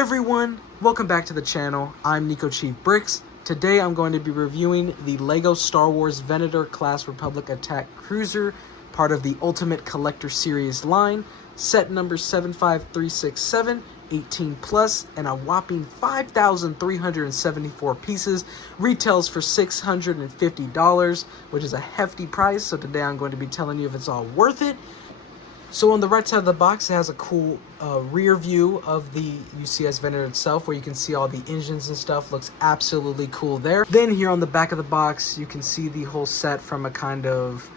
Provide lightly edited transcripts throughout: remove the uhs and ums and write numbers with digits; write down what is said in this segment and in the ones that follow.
everyone, welcome back to the channel. I'm Nico Chief Bricks. Today I'm going to be reviewing the LEGO Star Wars Venator Class Republic Attack Cruiser, part of the Ultimate Collector Series line, set number 75367, 18 plus, and a whopping 5,374 pieces. Retails for $650, which is a hefty price, so today I'm going to be telling you if it's all worth it. So on the right side of the box, it has a cool rear view of the UCS Venator itself, where you can see all the engines and stuff. Looks absolutely cool there. Then here on the back of the box, you can see the whole set from a kind of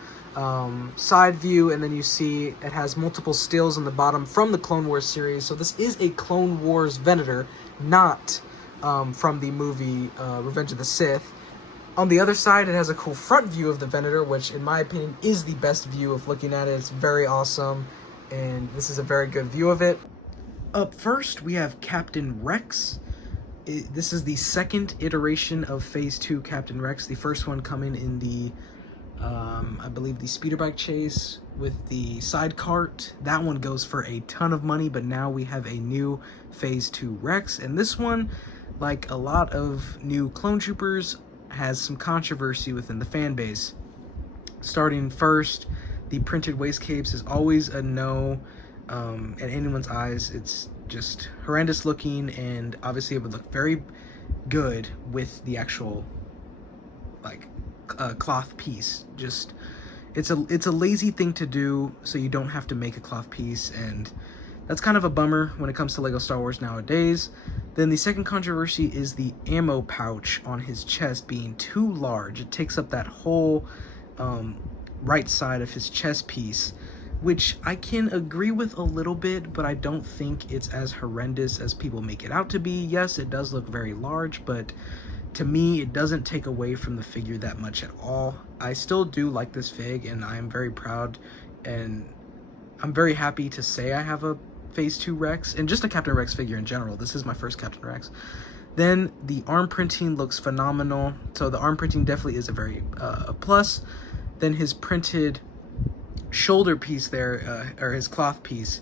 side view, and then you see it has multiple stills on the bottom from the Clone Wars series. So this is a Clone Wars Venator, not from the movie Revenge of the Sith. On the other side, it has a cool front view of the Venator, which in my opinion is the best view of looking at it. It's very awesome, and this is a very good view of it. Up first, we have Captain Rex. This is the second iteration of Phase 2 Captain Rex. The first one coming in the, I believe, the speeder bike chase with the side cart. That one goes for a ton of money, but now we have a new Phase 2 Rex. And this one, like a lot of new clone troopers, has some controversy within the fan base. Starting first, the printed waist capes is always a no in anyone's eyes. It's just horrendous looking, and obviously it would look very good with the actual like cloth piece. Just it's a lazy thing to do, so you don't have to make a cloth piece, and that's kind of a bummer when it comes to LEGO Star Wars nowadays. Then the second controversy is the ammo pouch on his chest being too large. It takes up that whole right side of his chest piece, which I can agree with a little bit, but I don't think it's as horrendous as people make it out to be. Yes, it does look very large, but to me, it doesn't take away from the figure that much at all. I still do like this fig, and I am very proud, and I'm very happy to say I have a Phase 2 Rex, and just a Captain Rex figure in general. This is my first Captain Rex. Then the arm printing looks phenomenal, so the arm printing definitely is a very a plus. Then his printed shoulder piece there, or his cloth piece,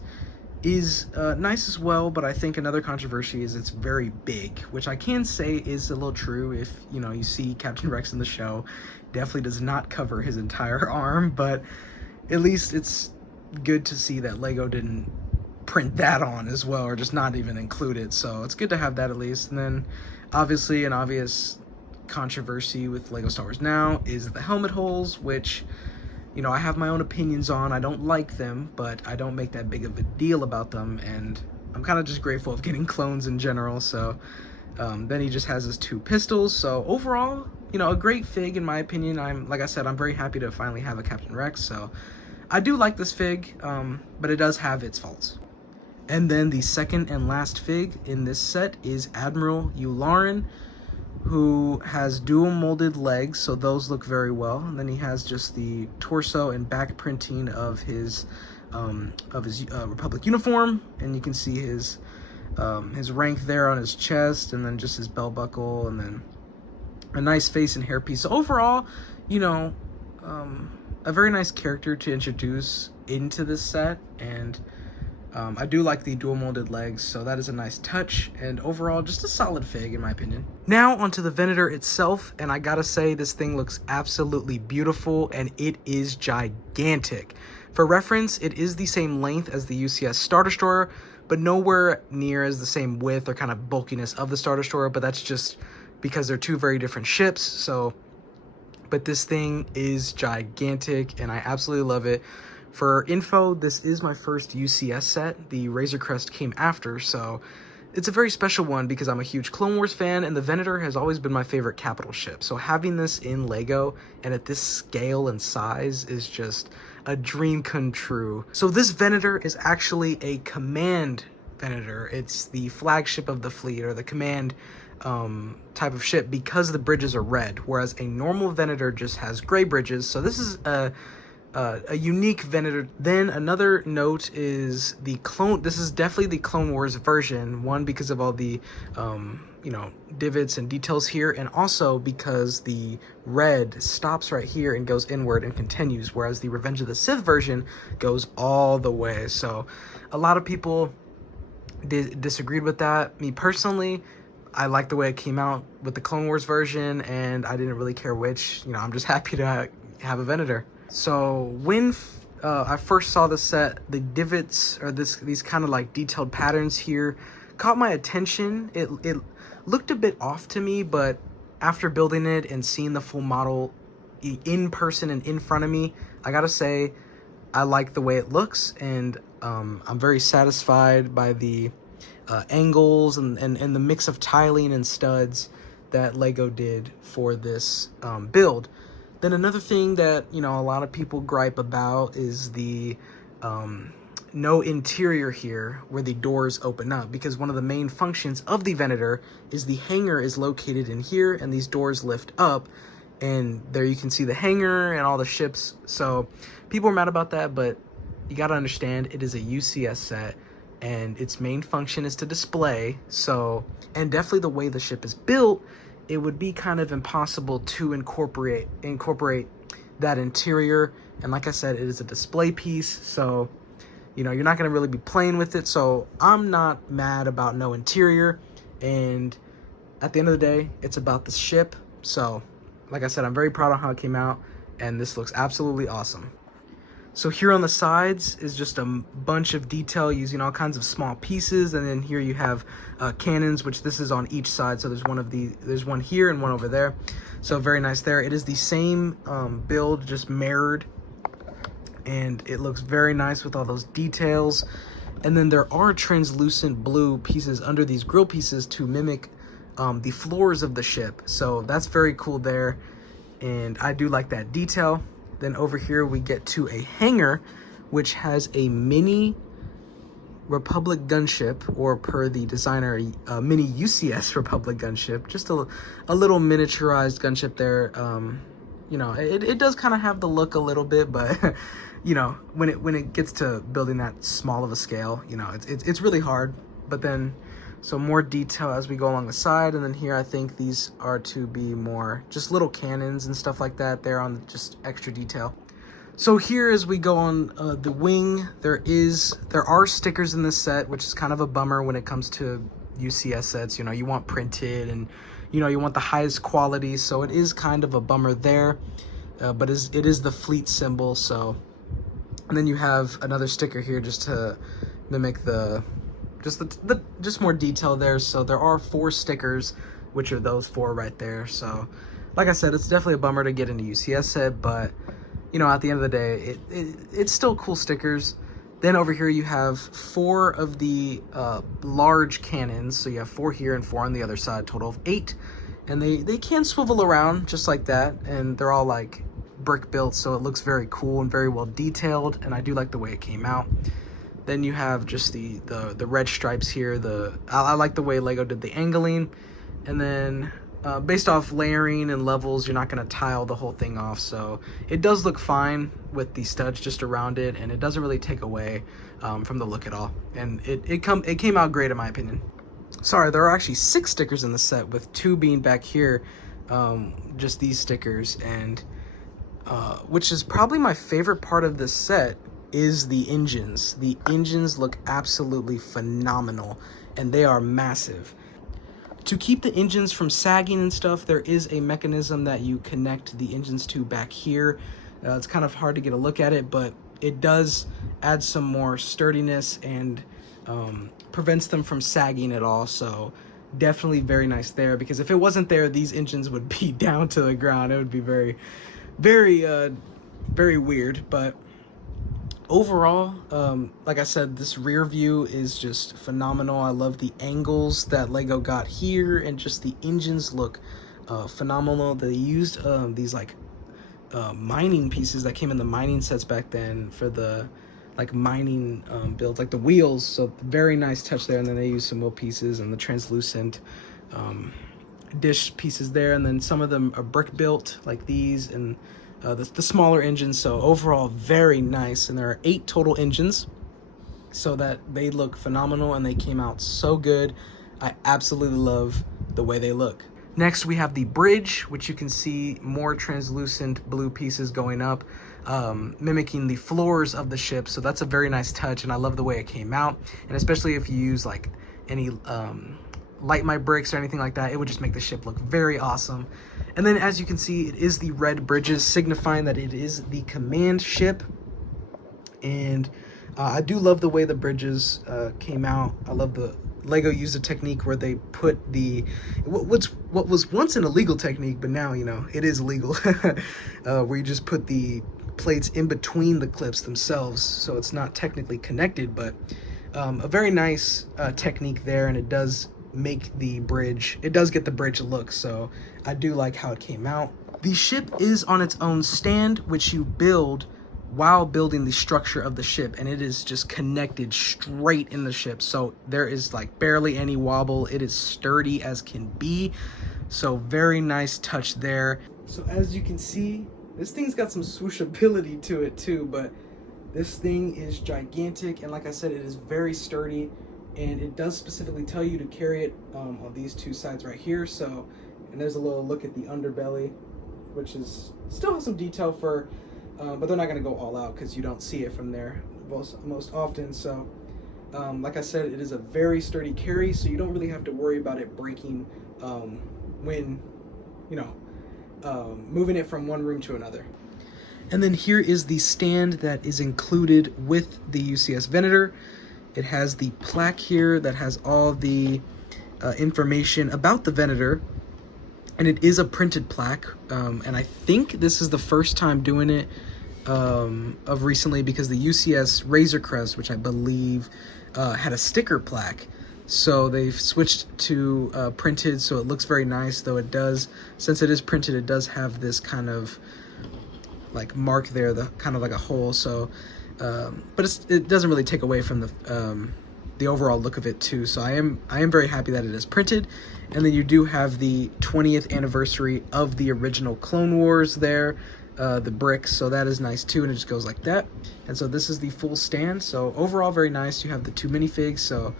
is nice as well, but I think another controversy is it's very big, which I can say is a little true. If you see Captain Rex in the show, definitely does not cover his entire arm, but at least it's good to see that LEGO didn't print that on as well, or just not even include it, so it's good to have that at least. And then obviously an obvious controversy with LEGO Star Wars now is the helmet holes, which I have my own opinions on. I don't like them, but I don't make that big of a deal about them, and I'm kind of just grateful of getting clones in general. So then he just has his two pistols. So overall, a great fig in my opinion. Like I said, I'm very happy to finally have a Captain Rex, so I do like this fig, but it does have its faults. And then the second and last fig in this set is Admiral Yularen, who has dual molded legs, so those look very well. And then he has just the torso and back printing of his Republic uniform, and you can see his rank there on his chest, and then just his belt buckle, and then a nice face and hairpiece. So overall, a very nice character to introduce into this set, and I do like the dual molded legs, so that is a nice touch, and overall just a solid fig in my opinion. Now onto the Venator itself, and I gotta say this thing looks absolutely beautiful, and it is gigantic. For reference, it is the same length as the UCS Star Destroyer, but nowhere near as the same width or kind of bulkiness of the Star Destroyer, but that's just because they're two very different ships. But this thing is gigantic, and I absolutely love it. For info, this is my first UCS set. The Razor Crest came after, so it's a very special one because I'm a huge Clone Wars fan, and the Venator has always been my favorite capital ship. So having this in LEGO and at this scale and size is just a dream come true. So this Venator is actually a command Venator. It's the flagship of the fleet, or the command type of ship, because the bridges are red, whereas a normal Venator just has gray bridges. So this is a unique Venator. Then another note is this is definitely the Clone Wars version, one because of all the divots and details here, and also because the red stops right here and goes inward and continues, whereas the Revenge of the Sith version goes all the way. So a lot of people disagreed with that. Me personally, I like the way it came out with the Clone Wars version, and I didn't really care which. You know, I'm just happy to have a Venator. So when I first saw the set, the divots or these kind of like detailed patterns here caught my attention. It looked a bit off to me, but after building it and seeing the full model in person and in front of me, I gotta say I like the way it looks, and I'm very satisfied by the angles and the mix of tiling and studs that Lego did for this build. Then another thing that, you know, a lot of people gripe about is the no interior here where the doors open up, because one of the main functions of the Venator is the hangar is located in here and these doors lift up, and there you can see the hangar and all the ships. So people are mad about that, but you got to understand it is a UCS set and its main function is to display. So, and definitely the way the ship is built, it would be kind of impossible to incorporate that interior. And like I said, it is a display piece, so you know, you're not going to really be playing with it. So I'm not mad about no interior, and at the end of the day, it's about the ship. So like I said, I'm very proud of how it came out, and this looks absolutely awesome. So here on the sides is just a bunch of detail using all kinds of small pieces, and then here you have cannons, which this is on each side. So there's one here and one over there. So very nice there. It is the same build, just mirrored, and it looks very nice with all those details. And then there are translucent blue pieces under these grill pieces to mimic the floors of the ship. So that's very cool there, and I do like that detail. Then over here we get to a hangar, which has a mini Republic gunship, or per the designer, a mini UCS Republic gunship. Just a little miniaturized gunship there. You know, it does kind of have the look a little bit, but you know, when it gets to building that small of a scale, you know, it's really hard. But then, so more detail as we go along the side, and then here I think these are to be more just little cannons and stuff like that. They're on just extra detail. So here as we go on the wing, there are stickers in this set, which is kind of a bummer when it comes to UCS sets. You know, you want printed and, you know, you want the highest quality, so it is kind of a bummer there. But it is the fleet symbol. So, and then you have another sticker here just to mimic just more detail there. So there are 4 stickers, which are those 4 right there. So like I said, it's definitely a bummer to get into UCS set, but you know, at the end of the day, it's still cool stickers. Then over here you have 4 of the large cannons. So you have 4 here and 4 on the other side, total of 8. And they can swivel around just like that, and they're all like brick built, so it looks very cool and very well detailed, and I do like the way it came out. Then you have just the red stripes here. I like the way Lego did the angling, and then based off layering and levels, you're not going to tile the whole thing off, so it does look fine with the studs just around it, and it doesn't really take away from the look at all. And it came out great in my opinion. Sorry, there are actually 6 stickers in the set, with 2 being back here, just these stickers, and which is probably my favorite part of this set is the engines. The engines look absolutely phenomenal, and they are massive. To keep the engines from sagging and stuff, there is a mechanism that you connect the engines to back here. It's kind of hard to get a look at it, but it does add some more sturdiness and prevents them from sagging at all. So definitely very nice there, because if it wasn't there, these engines would be down to the ground. It would be very, very, very weird. But overall, like I said, this rear view is just phenomenal. I love the angles that Lego got here, and just the engines look phenomenal. They used these like mining pieces that came in the mining sets back then for the like mining builds, like the wheels. So very nice touch there. And then they used some wheel pieces and the translucent dish pieces there. And then some of them are brick built like these, and the smaller engines. So overall, very nice. And there are 8 total engines, so that they look phenomenal, and they came out so good. I absolutely love the way they look. Next, we have the bridge, which you can see more translucent blue pieces going up. mimicking the floors of the ship. So that's a very nice touch, and I love the way it came out. And especially if you use like any light my bricks or anything like that, it would just make the ship look very awesome. And then as you can see, it is the red bridges, signifying that it is the command ship. And I do love the way the bridges came out. I love the Lego used a technique where they put the what was once an illegal technique, but now, you know, it is legal, where you just put the plates in between the clips themselves, so it's not technically connected, but a very nice technique there, and it does make the bridge, it does get the bridge look, so I do like how it came out. The ship is on its own stand, which you build while building the structure of the ship, and it is just connected straight in the ship, so there is like barely any wobble. It is sturdy as can be, so very nice touch there. So as you can see, this thing's got some swooshability to it too, but this thing is gigantic, and like I said, it is very sturdy, and it does specifically tell you to carry it on these two sides right here. So, and there's a little look at the underbelly, which is still has some detail for but they're not going to go all out because you don't see it from there most often. So like I said, it is a very sturdy carry, so you don't really have to worry about it breaking when, you know, moving it from one room to another. And then here is the stand that is included with the UCS Venator. It has the plaque here that has all the information about the Venator, and it is a printed plaque, and I think this is the first time doing it of recently, because the UCS Razor Crest, which I believe had a sticker plaque, so they've switched to printed, so it looks very nice, though it does, since it is printed, it does have this kind of like mark there, the kind of like a hole, so but it doesn't really take away from the overall look of it too. So I am very happy that it is printed. And then you do have the 20th anniversary of the original Clone Wars there, the bricks, so that is nice too, and it just goes like that. And so this is the full stand, so overall very nice. You have the two minifigs, so,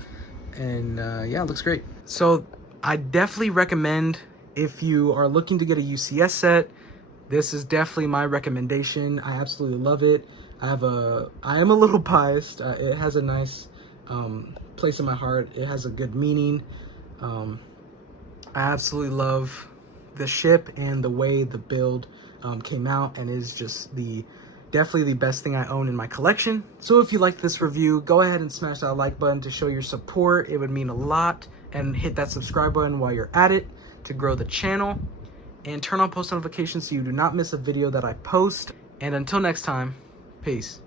and yeah, it looks great. So I definitely recommend, if you are looking to get a UCS set, this is definitely my recommendation. I absolutely love it. I am a little biased. It has a nice place in my heart. It has a good meaning. I absolutely love the ship and the way the build came out, and is just definitely the best thing I own in my collection. So if you liked this review, go ahead and smash that like button to show your support. It would mean a lot, and hit that subscribe button while you're at it to grow the channel, and turn on post notifications so you do not miss a video that I post. And until next time, peace.